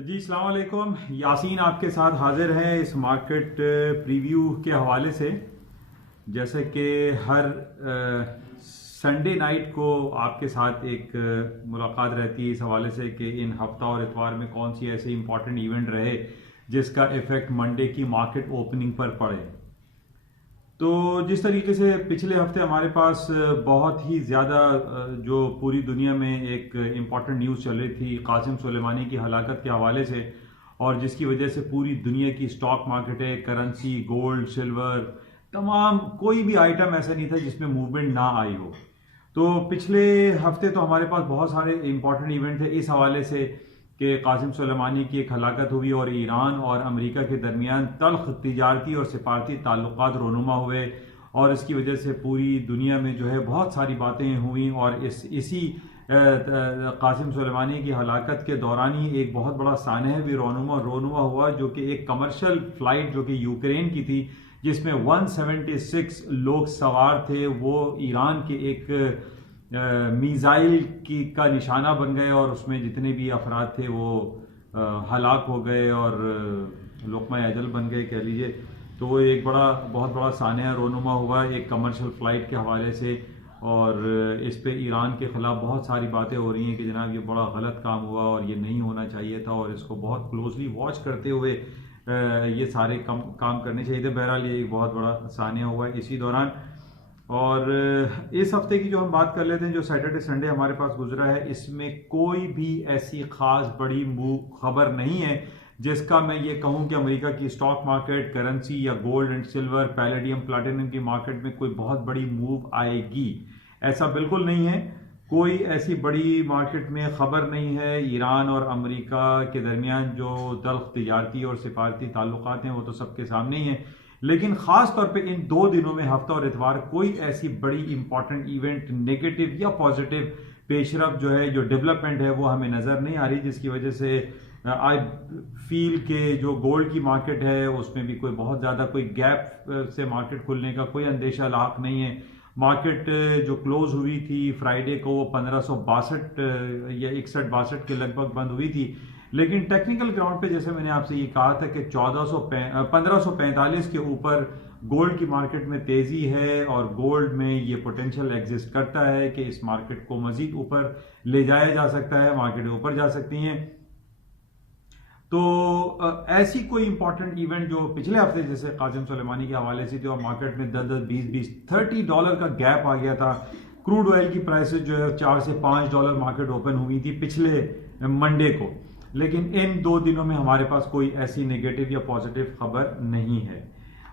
जी अस्सलाम वालेकुम। यासीन आपके साथ हाजिर हैं इस मार्केट प्रीव्यू के हवाले से। जैसे कि हर संडे नाइट को आपके साथ एक मुलाकात रहती है इस हवाले से कि इन हफ्ता और इतवार में कौन सी ऐसे इंपॉर्टेंट इवेंट रहे जिसका इफेक्ट मंडे की मार्केट ओपनिंग पर पड़े। तो जिस तरीके से पिछले हफ्ते हमारे पास बहुत ही ज़्यादा जो पूरी दुनिया में एक इम्पॉर्टेंट न्यूज़ चल रही थी कासिम सुलेमानी की हलाकत के हवाले से, और जिसकी वजह से पूरी दुनिया की स्टॉक मार्केटें, करेंसी, गोल्ड, सिल्वर, तमाम कोई भी आइटम ऐसा नहीं था जिसमें मूवमेंट ना आई हो। तो पिछले हफ्ते तो हमारे पास बहुत सारे इंपॉर्टेंट इवेंट थे इस हवाले से कि कासिम सुलेमानी की एक हलाकत हुई और ईरान और अमेरिका के दरमियान तल्ख तिजारती और सिफारती ताल्लुकात रोनुमा हुए, और इसकी वजह से पूरी दुनिया में जो है बहुत सारी बातें हुई। और इसी कासिम सुलेमानी की हलाकत के दौरान ही एक बहुत बड़ा सानह भी रोनुमा हुआ, जो कि एक कमर्शियल फ्लाइट जो कि यूक्रेन की थी जिसमें 176 लोग सवार थे, वो ईरान के एक मिसाइल की का निशाना बन गए और उसमें जितने भी अफराद थे वो हलाक हो गए और लोकमा अजल बन गए कह लीजिए। तो वो एक बहुत बड़ा सानिया रोनुमा हुआ एक कमर्शियल फ़्लाइट के हवाले से, और इस पे ईरान के ख़िलाफ़ बहुत सारी बातें हो रही हैं कि जनाब ये बड़ा गलत काम हुआ और ये नहीं होना चाहिए था और इसको बहुत क्लोजली वॉच करते हुए ये सारे काम करने चाहिए थे। बहरहाल ये एक बहुत बड़ा सानिया हुआ इसी दौरान। और इस हफ्ते की जो हम बात कर लेते हैं, जो सैटरडे संडे हमारे पास गुजरा है, इसमें कोई भी ऐसी खास बड़ी खबर नहीं है जिसका मैं ये कहूं कि अमेरिका की स्टॉक मार्केट, करेंसी या gold and silver, palladium, platinum की मार्केट में कोई बहुत बड़ी मूव आएगी। ऐसा बिल्कुल नहीं है। कोई ऐसी बड़ी मार्केट में खबर नहीं है। ईरान और अमेरिका के दरमियान जो तल्ख तिजारती और सिफारती ताल्लुकात हैं वो तो सबके सामने ही हैं, लेकिन खास तौर पे इन 2 दिनों में हफ्ता और इतवार कोई ऐसी बड़ी इंपॉर्टेंट इवेंट नेगेटिव या पॉजिटिव पेशरफ जो है, जो डेवलपमेंट है, वो हमें नजर नहीं आ रही, जिसकी वजह से आई फील के जो गोल्ड की मार्केट है उसमें भी कोई बहुत ज्यादा कोई गैप से मार्केट खुलने का कोई अंदेशा लाक नहीं है। मार्केट जो क्लोज हुई थी फ्राइडे को वो 1562 या 61-62 के लगभग बंद हुई थी, लेकिन टेक्निकल ग्राउंड पे जैसे मैंने आपसे ये कहा था कि 1545 के ऊपर गोल्ड की मार्केट में तेजी है और गोल्ड में ये पोटेंशियल एग्जिस्ट करता है कि इस मार्केट को मजीद ऊपर ले जाया जा सकता है, मार्केट ऊपर जा सकती हैं। तो ऐसी कोई इंपॉर्टेंट इवेंट जो पिछले हफ्ते जैसे कासिम सुलेमानी के हवाले से थी और मार्केट में 10-10, 20-20, $30 का गैप आ गया था। क्रूड ऑयल की प्राइसेस जो है $4 से $5 मार्केट ओपन हुई थी पिछले मंडे को, लेकिन इन 2 दिनों में हमारे पास कोई ऐसी नेगेटिव या पॉजिटिव खबर नहीं है।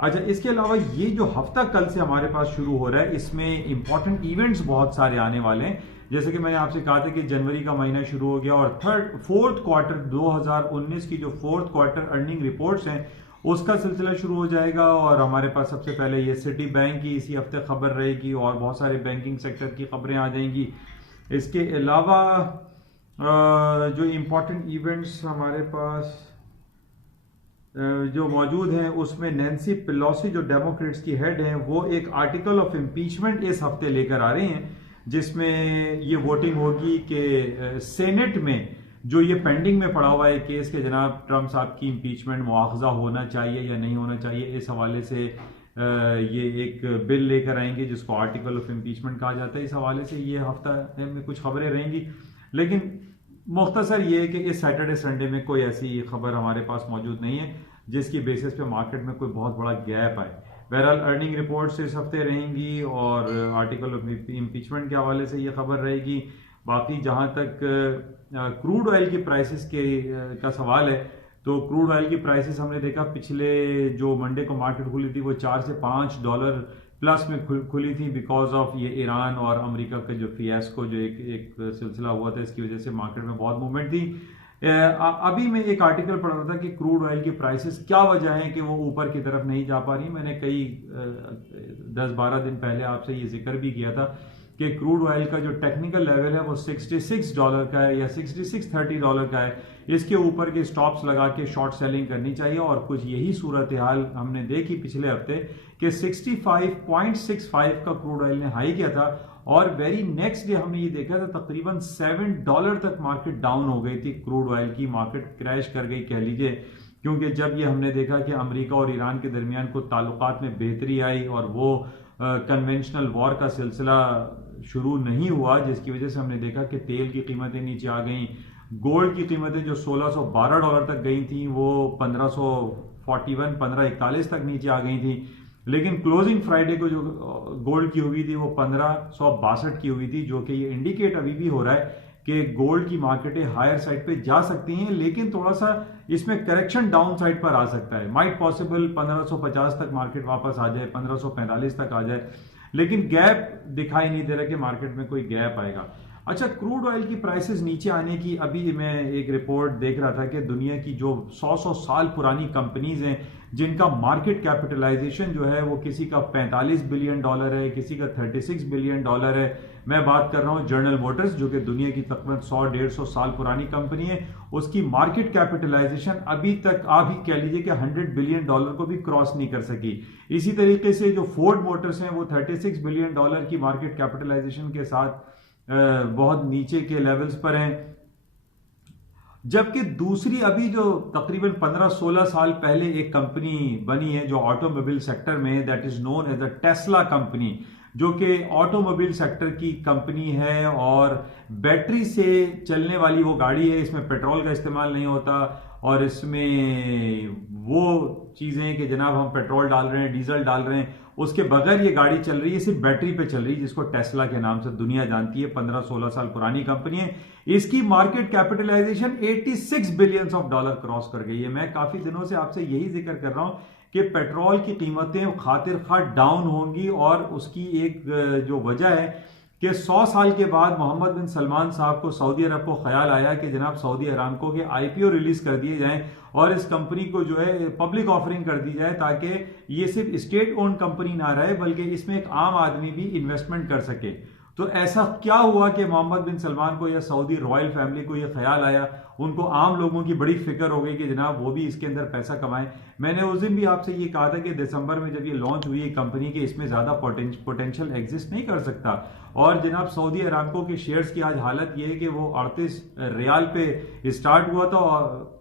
अच्छा, इसके अलावा ये जो हफ्ता कल से हमारे पास शुरू हो रहा है, इसमें इंपॉर्टेंट इवेंट्स बहुत सारे आने वाले हैं। जैसे कि मैंने आपसे कहा था कि जनवरी का महीना शुरू हो गया और फोर्थ क्वार्टर 2019 की जो फोर्थ क्वार्टर अर्निंग रिपोर्ट्स हैं उसका सिलसिला शुरू हो जाएगा। और हमारे पास सबसे पहले ये सिटी बैंक की इसी हफ्ते खबर रहेगी और बहुत सारे बैंकिंग सेक्टर की खबरें आ जाएंगी। इसके अलावा जो इम्पोर्टेंट इवेंट्स हमारे पास जो मौजूद हैं उसमें नैन्सी पेलोसी जो डेमोक्रेट्स की हेड हैं वो एक आर्टिकल ऑफ इम्पीचमेंट इस हफ्ते लेकर आ रहे हैं, जिसमें ये वोटिंग होगी कि सेनेट में जो ये पेंडिंग में पड़ा हुआ है केस के जनाब ट्रम्प साहब की इम्पीचमेंट मुआवजा होना चाहिए या नहीं होना चाहिए, इस हवाले से ये एक बिल लेकर आएंगे जिसको आर्टिकल ऑफ इम्पीचमेंट कहा जाता है। इस हवाले से ये हफ्ता में कुछ खबरें रहेंगी, लेकिन मुख्तसर ये है कि इस सैटरडे संडे में कोई ऐसी खबर हमारे पास मौजूद नहीं है जिसकी बेसिस पे मार्केट में कोई बहुत बड़ा गैप आए। बहरहाल अर्निंग रिपोर्ट्स इस हफ्ते रहेंगी और आर्टिकल ऑफ इम्पीचमेंट के हवाले से ये खबर रहेगी। बाकी जहां तक क्रूड ऑयल की प्राइसेस का सवाल है, तो क्रूड ऑयल की प्राइसेस हमने देखा पिछले जो मंडे को मार्केट खुली थी वो $4 से $5 प्लस में खुली थी बिकॉज ऑफ ये ईरान और अमेरिका का जो फियास्को जो एक सिलसिला हुआ था, इसकी वजह से मार्केट में बहुत मूवमेंट थी। अभी मैं एक आर्टिकल पढ़ रहा था कि क्रूड ऑयल की प्राइसेस क्या वजह है कि वो ऊपर की तरफ नहीं जा पा रही। मैंने कई 10-12 दिन पहले आपसे ये जिक्र भी किया था कि क्रूड ऑयल का जो टेक्निकल लेवल है वो $66 का है या $66-30 का है। इसके ऊपर के स्टॉप्स लगा के शॉर्ट सेलिंग करनी चाहिए, और कुछ यही सूरत हाल हमने देखी पिछले हफ्ते कि 65.65 का क्रूड ऑयल ने हाई किया था और वेरी नेक्स्ट डे हमने ये देखा था तकरीबन $7 तक मार्केट डाउन हो गई थी। क्रूड ऑयल की मार्केट क्रैश कर गई कह लीजिए, क्योंकि जब ये हमने देखा कि अमेरिका और ईरान के दरमियान को ताल्लुकात में बेहतरी आई और वो कन्वेंशनल वॉर का सिलसिला शुरू नहीं हुआ, जिसकी वजह से हमने देखा कि तेल की कीमतें नीचे आ गई। गोल्ड की कीमतें जो $1612 तक गई थी वो 1541 तक नीचे आ गई थी। लेकिन क्लोजिंग फ्राइडे को जो गोल्ड की हुई थी वो 1562 की हुई थी, जो कि ये इंडिकेट अभी भी हो रहा है कि गोल्ड की मार्केटें हायर साइड पे जा सकती हैं, लेकिन थोड़ा सा इसमें करेक्शन डाउन साइड पर आ सकता है। माइट पॉसिबल 1550 तक मार्केट वापस आ जाए, 1545 तक आ जाए, लेकिन गैप दिखाई नहीं दे रहा कि मार्केट में कोई गैप आएगा। अच्छा, क्रूड ऑयल की प्राइसेस नीचे आने की अभी मैं एक रिपोर्ट देख रहा था कि दुनिया की जो 100 साल पुरानी कंपनीज हैं जिनका मार्केट कैपिटलाइजेशन जो है वो किसी का $45 बिलियन है, किसी का $36 बिलियन है। मैं बात कर रहा हूं जनरल मोटर्स, जो कि दुनिया की तकरीबन 100-150 साल पुरानी कंपनी है। उसकी मार्केट कैपिटलाइजेशन अभी तक आप ही कह लीजिए कि $100 बिलियन को भी क्रॉस नहीं कर सकी। इसी तरीके से जो फोर्ड मोटर्स हैं वो $36 बिलियन की मार्केट कैपिटलाइजेशन के साथ बहुत नीचे के लेवल्स पर हैं। जबकि दूसरी अभी जो तकरीबन 15-16 साल पहले एक कंपनी बनी है जो ऑटोमोबाइल सेक्टर में, that is known as the Tesla company, जो कि ऑटोमोबाइल सेक्टर की कंपनी है और बैटरी से चलने वाली वो गाड़ी है। इसमें पेट्रोल का इस्तेमाल नहीं होता और इसमें वो चीजें कि जनाब हम पेट्रोल डाल रहे हैं, डीजल डाल रहे हैं, उसके बगैर ये गाड़ी चल रही है, सिर्फ बैटरी पे चल रही है, जिसको टेस्ला के नाम से दुनिया जानती है। 15-16 साल पुरानी कंपनी है। इसकी मार्केट कैपिटलाइजेशन $86 बिलियन क्रॉस कर गई है। मैं काफी दिनों से आपसे यही जिक्र कर रहा हूं कि पेट्रोल की कीमतें खातिर खा डाउन होंगी और उसकी एक जो वजह है कि 100 साल के बाद मोहम्मद बिन सलमान साहब को सऊदी अरब को ख्याल आया कि जनाब सऊदी अरामको के आईपीओ रिलीज कर दिए जाएं और इस कंपनी को जो है पब्लिक ऑफरिंग कर दी जाए, ताकि ये सिर्फ स्टेट ओन कंपनी ना रहे बल्कि इसमें एक आम आदमी भी इन्वेस्टमेंट कर सके। तो ऐसा क्या हुआ कि मोहम्मद बिन सलमान को या सऊदी रॉयल फैमिली को यह ख्याल आया, उनको आम लोगों की बड़ी फिक्र हो गई कि जनाब वो भी इसके अंदर पैसा कमाएं। मैंने उस दिन भी आपसे ये कहा था कि दिसंबर में जब ये लॉन्च हुई कंपनी के, इसमें ज्यादा पोटेंशियल एग्जिस्ट नहीं कर सकता। और जनाब सऊदी अरामको के शेयर्स की आज हालत ये है कि वो 38 रियाल पे स्टार्ट हुआ था और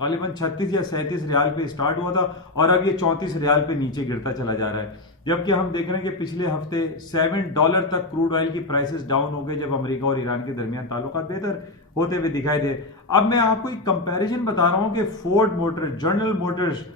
गालिबन 36 या 37 रियाल पे स्टार्ट हुआ था और अब ये 34 रियाल पे नीचे गिरता चला जा रहा है। जबकि हम देख रहे हैं कि पिछले हफ्ते $7 तक क्रूड ऑयल की प्राइसेस डाउन हो गए, जब अमेरिका और ईरान के दरमियान ताल्लुकात बेहतर होते हुए दिखाई दे। अब मैं आपको एक कंपैरिजन बता रहा हूं कि फोर्ड मोटर्स, जनरल मोटर्स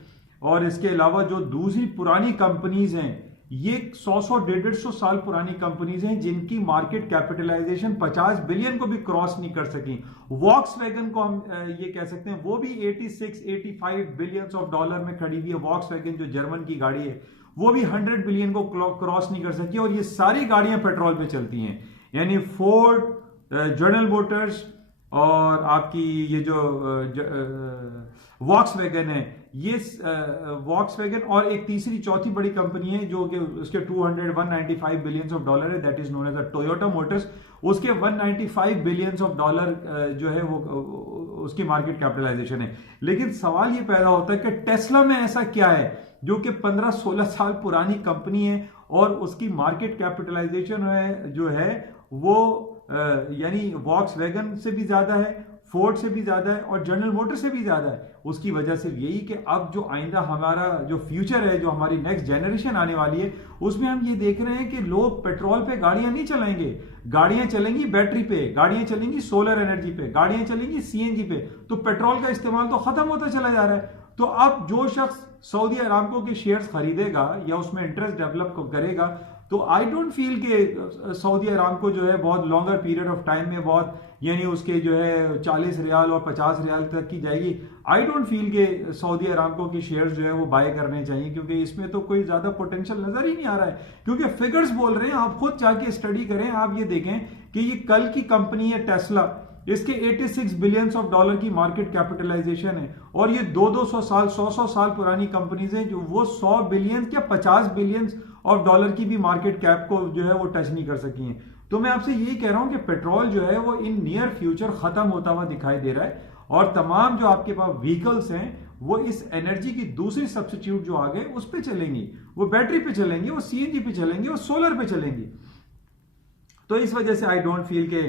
और इसके अलावा जो दूसरी पुरानी कंपनीज हैं, ये 100-150 साल पुरानी कंपनीज हैं जिनकी मार्केट कैपिटलाइजेशन 50 बिलियन को भी क्रॉस नहीं कर सकी। वॉक्सवैगन को हम ये कह सकते हैं, वो भी 86-85 बिलियन में खड़ी हुई है। वॉक्सवैगन जो जर्मन की गाड़ी है वो भी 100 बिलियन को क्रॉस नहीं कर सकी और ये सारी गाड़ियां पेट्रोल पे चलती हैं। यानी फोर्ड, जनरल मोटर्स और आपकी ये जो वॉक्सवैगन है, ये वॉक्सवैगन और एक तीसरी चौथी बड़ी कंपनी है जो कि उसके 195 बिलियन है, that is known as Toyota Motors. उसके 195 बिलियन जो है वो उसकी मार्केट कैपिटलाइजेशन है। लेकिन सवाल ये पैदा होता है कि टेस्ला में ऐसा क्या है जो कि 15-16 साल पुरानी कंपनी है और उसकी मार्केट कैपिटलाइजेशन है जो है वो यानी वॉक्सवैगन से भी ज्यादा है, फोर्ड से भी ज्यादा है और जनरल मोटर से भी ज्यादा है। उसकी वजह सिर्फ यही कि अब जो आइंदा हमारा जो फ्यूचर है, जो हमारी नेक्स्ट जनरेशन आने वाली है, उसमें हम ये देख रहे हैं कि लोग पेट्रोल पे गाड़ियां नहीं चलाएंगे, गाड़ियां चलेंगी बैटरी पे, गाड़ियां चलेंगी सोलर एनर्जी पे, गाड़ियां चलेंगी सीएनजी पे। तो पेट्रोल का इस्तेमाल तो खत्म होता चला जा रहा है। तो अब जो शख्स सऊदी अरामको के शेयर्स खरीदेगा या उसमें इंटरेस्ट डेवलप करेगा, तो आई डोंट फील कि सऊदी अरामको जो है बहुत लॉन्गर पीरियड ऑफ टाइम में बहुत यानी उसके जो है 40 रियाल और 50 रियाल तक की जाएगी। आई डोंट फील कि सऊदी अरामको के शेयर्स जो है वो बाय करने चाहिए, क्योंकि इसमें तो कोई ज्यादा पोटेंशियल नजर ही नहीं आ रहा है। क्योंकि फिगर्स बोल रहे हैं, आप खुद जाके स्टडी करें, आप ये देखें कि ये कल की कंपनी है टेस्ला, इसके 86 बिलियन की मार्केट कैपिटलाइजेशन है और ये 200 साल 100 साल पुरानी कंपनीज हैं जो वो 100 बिलियन या 50 बिलियन डॉलर की भी मार्केट कैप को जो है वो टच नहीं कर सकी हैं। तो मैं आपसे यही कह रहा हूं कि पेट्रोल जो है वो इन नियर फ्यूचर खत्म होता हुआ दिखाई दे रहा है और तमाम जो आपके पास व्हीकल्स हैं वो इस एनर्जी की दूसरी सब्स्टिट्यूट जो आ गए उस पर चलेंगी, वो बैटरी पे चलेंगी, वो सीएनजी पे चलेंगी, वो सोलर पे चलेंगी। तो इस वजह से आई डोंट फील के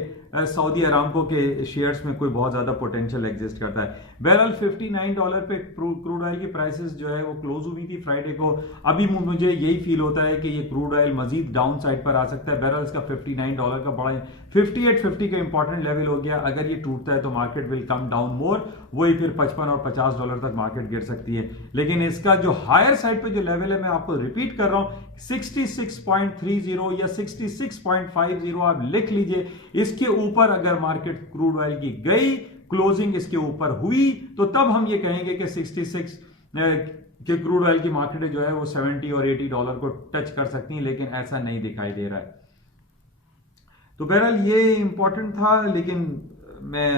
सऊदी अरामको के शेयर्स में कोई बहुत ज्यादा पोटेंशियल एग्जिस्ट करता है। बहरहाल $59 पे क्रूड ऑयल की प्राइसेस जो है वो क्लोज हुई थी फ्राइडे को। अभी मुझे यही फील होता है कि ये क्रूड ऑयल मजीद डाउन साइड पर आ सकता है। बहरहाल इसका $59 का बड़ा 58.50 का इंपॉर्टेंट लेवल हो गया। अगर ये टूटता है तो मार्केट विल कम डाउन मोर, वही फिर $55 और $50 तक मार्केट गिर सकती है। लेकिन इसका जो हायर साइड पे जो लेवल है, मैं आपको रिपीट कर रहा हूं, 66.30 या 66.50 आप लिख लीजिए। इसके ऊपर अगर मार्केट क्रूड ऑयल की गई, क्लोजिंग इसके ऊपर हुई, तो तब हम ये कहेंगे कि 66 के क्रूड ऑयल की मार्केट जो है वो $70 और $80 को टच कर सकती है, लेकिन ऐसा नहीं दिखाई दे रहा है। तो बहरहाल ये इंपॉर्टेंट था, लेकिन मैं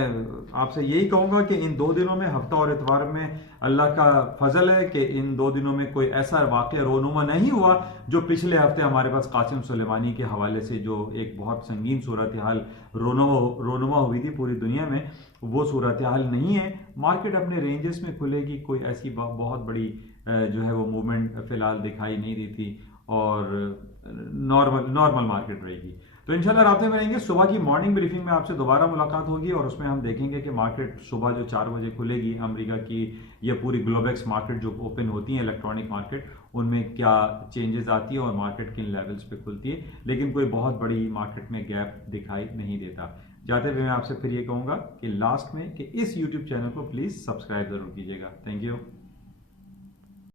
आपसे यही कहूंगा कि इन 2 दिनों में, हफ्ता और इतवार में, अल्लाह का फजल है कि इन 2 दिनों में कोई ऐसा वाकया रोनुमा नहीं हुआ जो पिछले हफ्ते हमारे पास कासिम सुलेमानी के हवाले से जो एक बहुत संगीन सूरत हाल रोनुमा हुई थी पूरी दुनिया में, वो सूरत हाल नहीं है। मार्केट अपने रेंजेस में खुलेगी, कोई ऐसी बहुत बड़ी जो है वो मूवमेंट फिलहाल दिखाई नहीं दी थी और नॉर्मल मार्केट रहेगी। तो इंशाल्लाह रात में रहेंगे। सुबह की मॉर्निंग ब्रीफिंग में आपसे दोबारा मुलाकात होगी और उसमें हम देखेंगे कि मार्केट सुबह जो 4 बजे खुलेगी अमेरिका की या पूरी ग्लोबेक्स मार्केट जो ओपन होती है, इलेक्ट्रॉनिक मार्केट, उनमें क्या चेंजेस आती है और मार्केट किन लेवल्स पे खुलती है। लेकिन कोई बहुत बड़ी मार्केट में गैप दिखाई नहीं देता। जाते हुए मैं आपसे फिर ये कहूंगा कि लास्ट में कि इस यूट्यूब चैनल को प्लीज सब्सक्राइब जरूर कीजिएगा। Thank you.